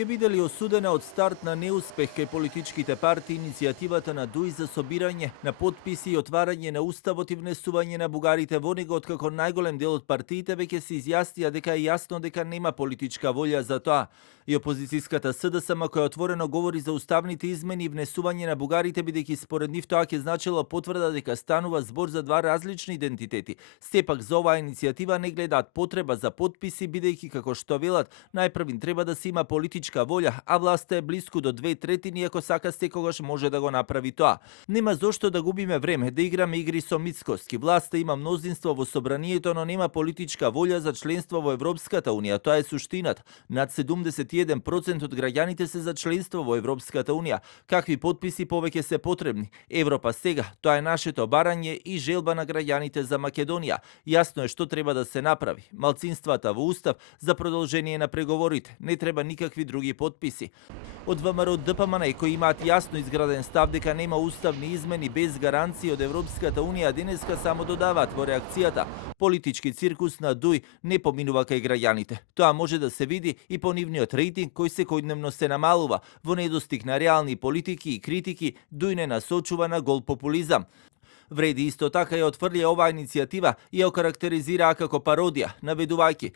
Ке биде ли осудена од старт на неуспех кај политичките партии иницијативата на ДУИ за собирање на потписи и отварање на уставот и внесување на бугарите во него, откако најголем дел од партиите веќе се изјаснија дека е јасно дека нема политичка волја за тоа. И опозицијската СДСМ која отворено говори за уставните измени и внесување на бугарите, бидејќи според нив тоа ќе значило потврда дека станува збор за два различни идентитети. Сепак за оваа иницијатива не гледаат потреба за потписи, бидејќи како што велат, најпрвин треба да се има политичка волја, а власта е блиску до 2/3, ако сака секогаш може да го направи тоа. Нема зошто да губиме време, да играме игри со Мицкоски. Власта има мнозинство во собранието, но нема политичка волја за членство во Европската унија. Тоа е суштината. Над 71% од граѓаните се за членство во Европската унија. Какви потписи повеќе се потребни? Европа сега, тоа е нашето барање и желба на граѓаните за Македонија. Јасно е што треба да се направи. Малцинствата во устав за продолжение на преговорите. Не треба никакви други потписи. Од ВМРО ДПМН кои имаат јасно изграден став дека нема уставни измени без гаранции од Европската унија, денеска само додаваат во реакцијата. Политички циркус на ДУИ не поминува кај граѓаните. Тоа може да се види и по нивниот рейтинг кој секојдневно се намалува. Во недостиг на реални политики и критики, ДУИ не насочува на гол популизам. Вреди исто така ја отфрли оваа иницијатива и ја окарактеризираа како пародија, наведувајќи: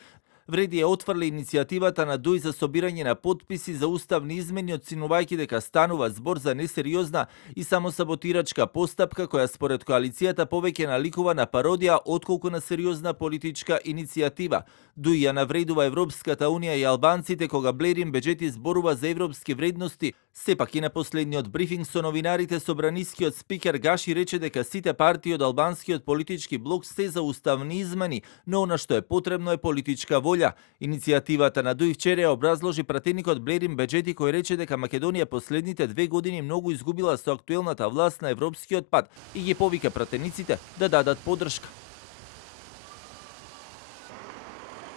Вреди ја отфрли иницијативата на ДУИ за собирање на потписи за уставни измени, оценувајќи дека станува збор за несериозна и самосаботирачка постапка која според коалицијата повеќе наликува на пародија отколку на сериозна политичка иницијатива. ДУИ ја навредува Европската унија и албанците кога Блер Беџети зборува за европски вредности. Сепак и на последниот брифинг со новинарите, собранискиот спикер Гаши рече дека сите партии од албанскиот политички блок се за уставни измени, но она што е потребно е политичка волја. Иницијативата на ДУИ вчера ја образложи пратеникот Блер Беџети, кој рече дека Македонија последните 2 години многу изгубила со актуелната власт на европскиот пат и ги повика пратениците да дадат поддршка.